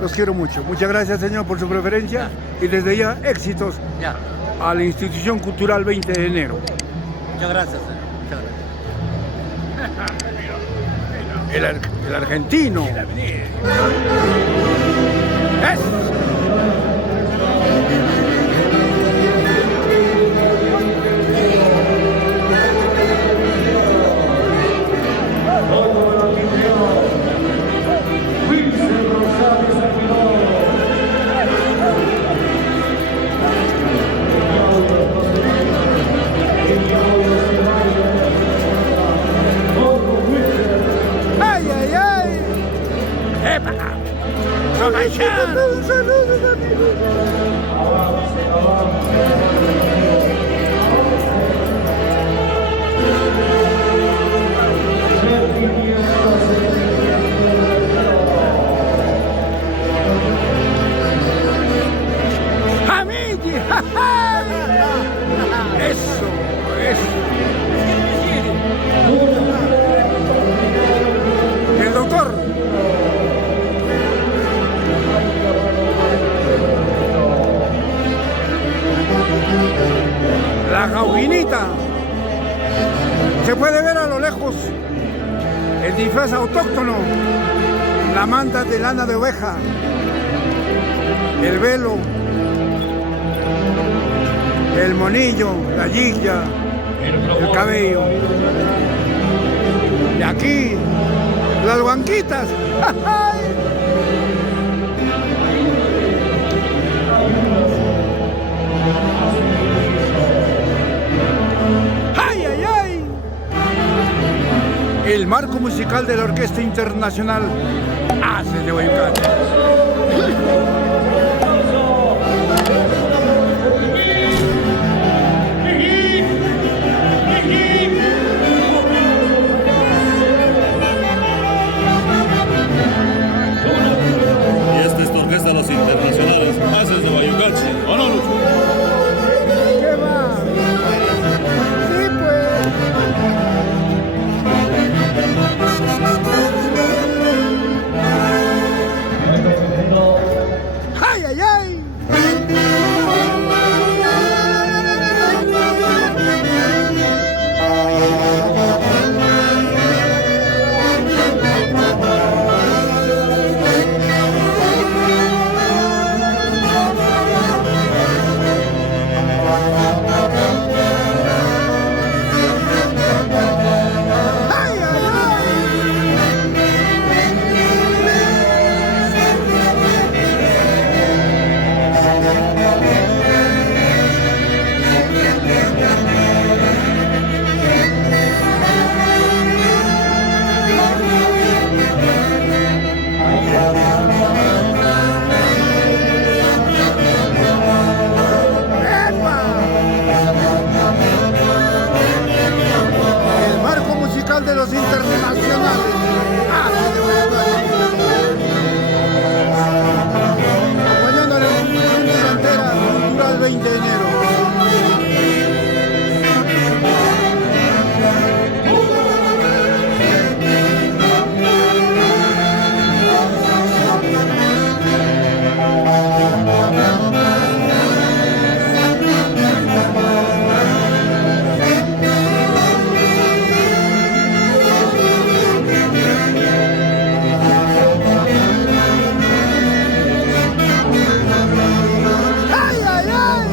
Los quiero mucho. Muchas gracias, señor, por su preferencia. Y desde ya, éxitos Ya. a la Institución Cultural 20 de enero. Muchas gracias, señor. Muchas gracias. El argentino. ¡Es! ¡Ay, ay, ay! ¡Epa! ¡Saludos, saludos, amigos! ¡Amigui! ¡Ja, ja! ¡Eso! ¡Eso! El doctor. La jauguinita. Se puede ver a lo lejos el disfraz autóctono, la manta de lana de oveja, el velo, el monillo, la yilla, el cabello. Y aquí, las guanquitas. ¡Ay, ay, ay! El marco musical de la Orquesta Internacional hace de Guayucate. Y esta es tu orquesta de los internacionales, Haces de Guayucachi, ¿o no, Lucho? ¿Qué va? Sí, pues. ¡Ay, ay, ay! ¡Ay, ay, el marco musical de los internacionales. Hace de Guayucate. Acompañando a la institución delantera cultural 20 de enero. ¡Ay, ay, ay!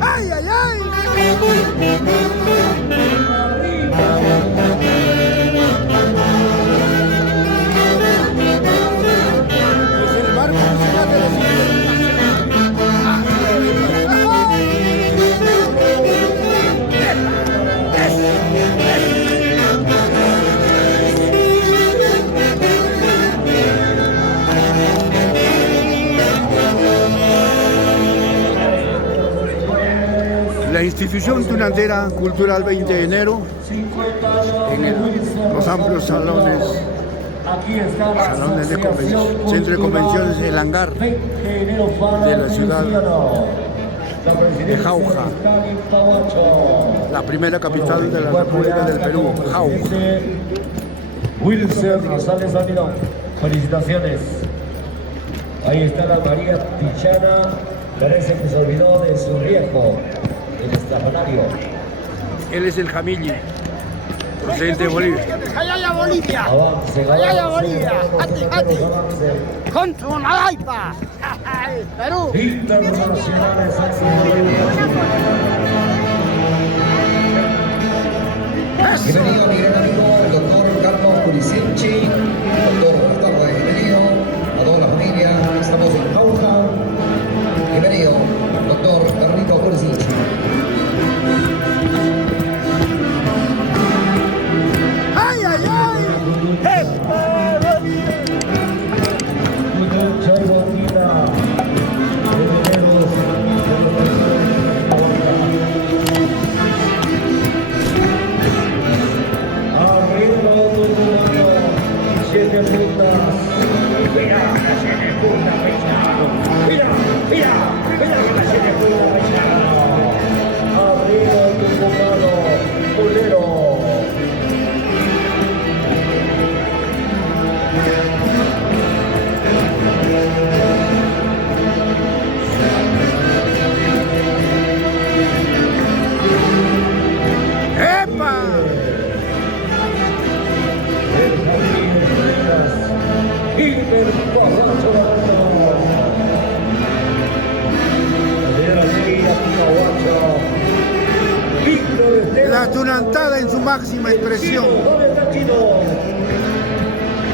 ¡Ay, ay, ay! Institución Tunantera Cultural 20 de enero, en los amplios salones de convención, centro de convenciones El Hangar de la ciudad de Jauja, la primera capital de la República del Perú, Jauja. Wilson Rosales Almirón, felicitaciones. Ahí está la María Tichana, parece que se olvidó de su riesgo, el estacionario. Él es el Jamilli, procedente de Bolivia. ¡Allá Bolivia! Avance, ¡Allá avance, Bolivia! ¡Ati, ati! ¡Contra una laipa! ¡Perú! Internacionales, bienvenido mi gran amigo, el doctor Carlos Pulisic, doctor buenas tardes, bienvenido a toda la familia, estamos en Jauja, bienvenido, doctor Carlito Pulisic. ¡Ay, ay, ay! La tunantada en su máxima expresión.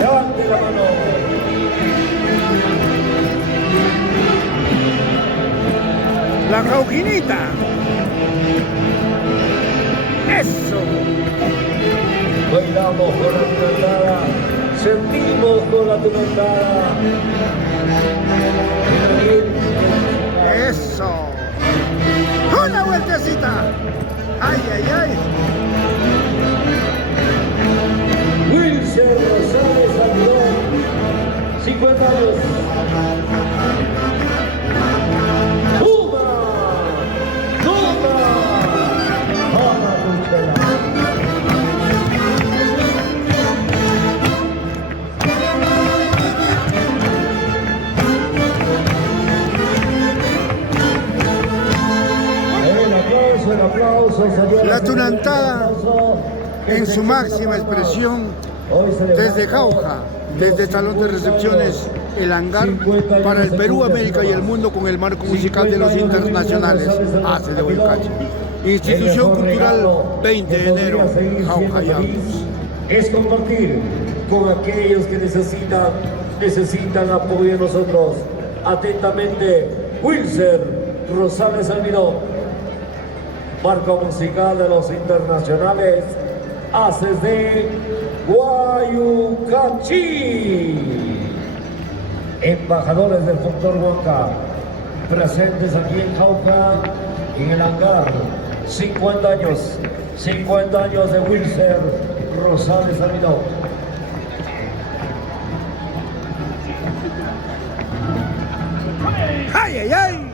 Levante la mano. La Jauquinita. Eso. Bailamos con la tunantada, sentimos con la tunantada. Eso. Una vueltecita. Ay, ay, ay. Wilson Rosales Almirón, 50 años. ¡Toma! ¡Toma! ¡Toma, Luchela! El aplauso, señor. La tunantada en su máxima expresión desde Jauja, desde el Salón de Recepciones El Hangar para el Perú, América y el mundo con el marco musical de los internacionales ACE de Boyacá. Institución Cultural 20 de enero, Jauja y Andes. Es compartir con aquellos que necesitan apoyo de nosotros. Atentamente, Wilson Rosales Almirón. Marco musical de los internacionales, Haces de Guayucachi. Embajadores del Doctor Huanca, presentes aquí en Jauja, en El Hangar. 50 años de Wilson Rosales Almirón. ¡Ay, ay, ay!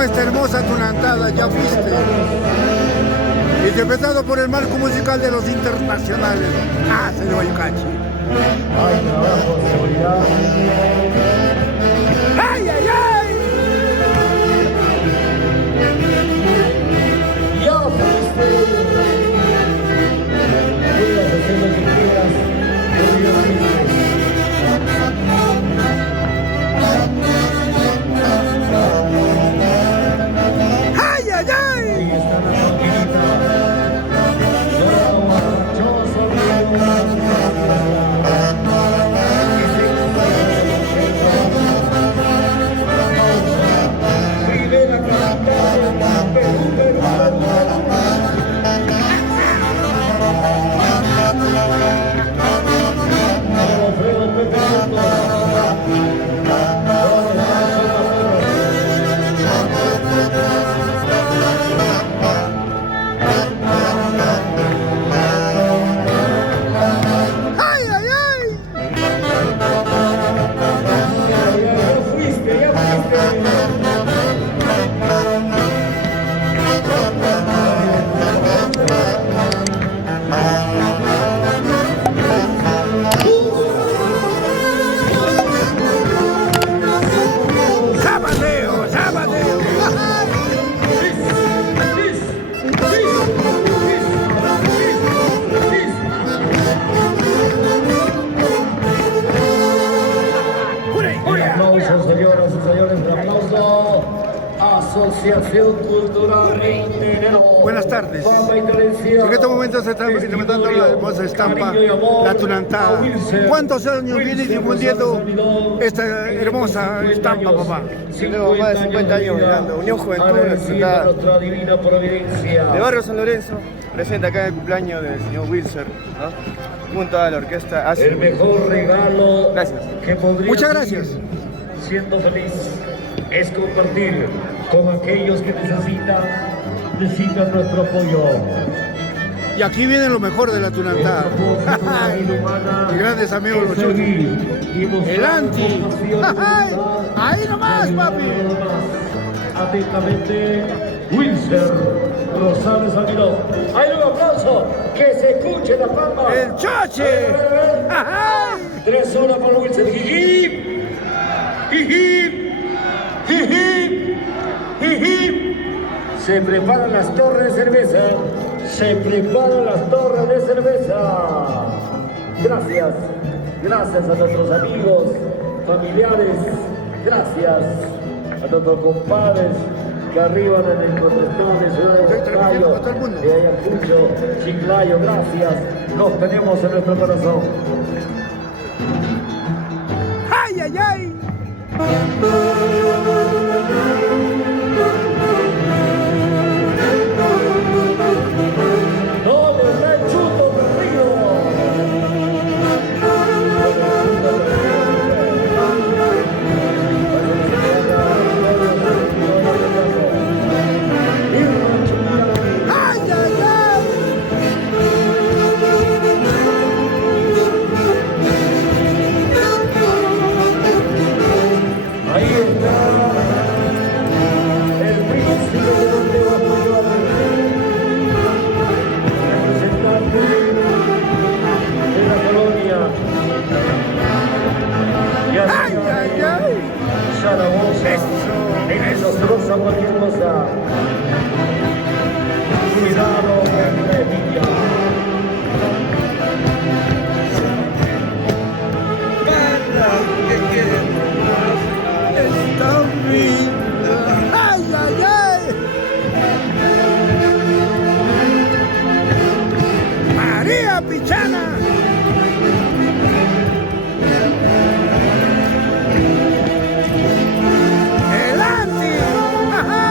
Esta hermosa tunantada, ya fuiste. Interpretado por el marco musical de los internacionales ACE de Boyacá. Hay trabajo de seguridad. ¡Ay, ay, ay! Ya fuiste. Asociación Cultural Minero. Buenas tardes. Fama y Telencia. En este momento se está implementando la hermosa estampa, la tunantada. ¿Cuántos años vienes difundiendo esta hermosa estampa, papá? Tenemos más de 50 años mirando. Unión Juventud, la tunantada. Nuestra divina providencia. De Barrio San Lorenzo, presente acá en el cumpleaños del señor Wilson, ¿no? Junto a la orquesta El mejor regalo Gracias. que podría Muchas gracias. siendo feliz es compartir con aquellos que necesitan nuestro apoyo. Y aquí viene lo mejor de la tunantada. Mis grandes amigos los chuchos. El anti. Ahí nomás, papi. Atentamente, Wilson Rosales Almirón. Hay un aplauso, que se escuche la palma. El choche. 3 horas para Wilson. Jijip, jijip, jijip, jijip. Se preparan las torres de cerveza. Se preparan las torres de cerveza. Gracias. Gracias a nuestros amigos, familiares. Gracias a nuestros compadres que arriban en el protector de Ciudad de Chiclayo, de Ayacucho, Chiclayo. Gracias. Los tenemos en nuestro corazón. ¡Ay, ay, ay! ¿Dónde está el chuto perdido? ¡Ay, ay, ay! Ahí está el príncipe de los Teos Mayores, representante de la colonia. Y ¡Ay, ay, ay! Zaragoza, en nosotros a cualquier cosa. Cuidado con la envidia. Está rindo. ¡Ay, ay, ay! María Pichana. El anti. ¡Ajá!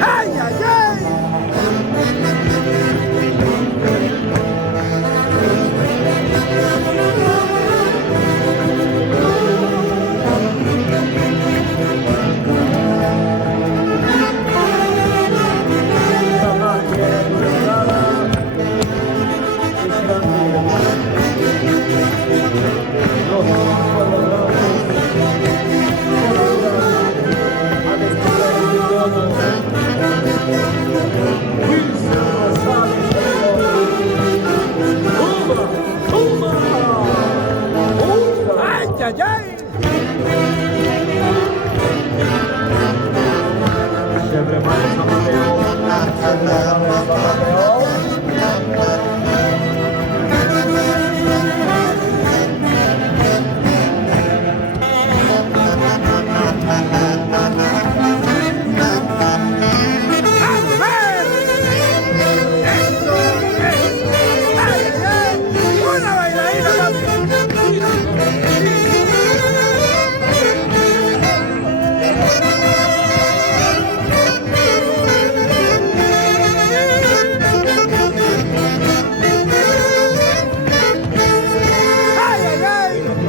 ¡Ay, ay, ay! ¡Ay, ay, ay! Se prepara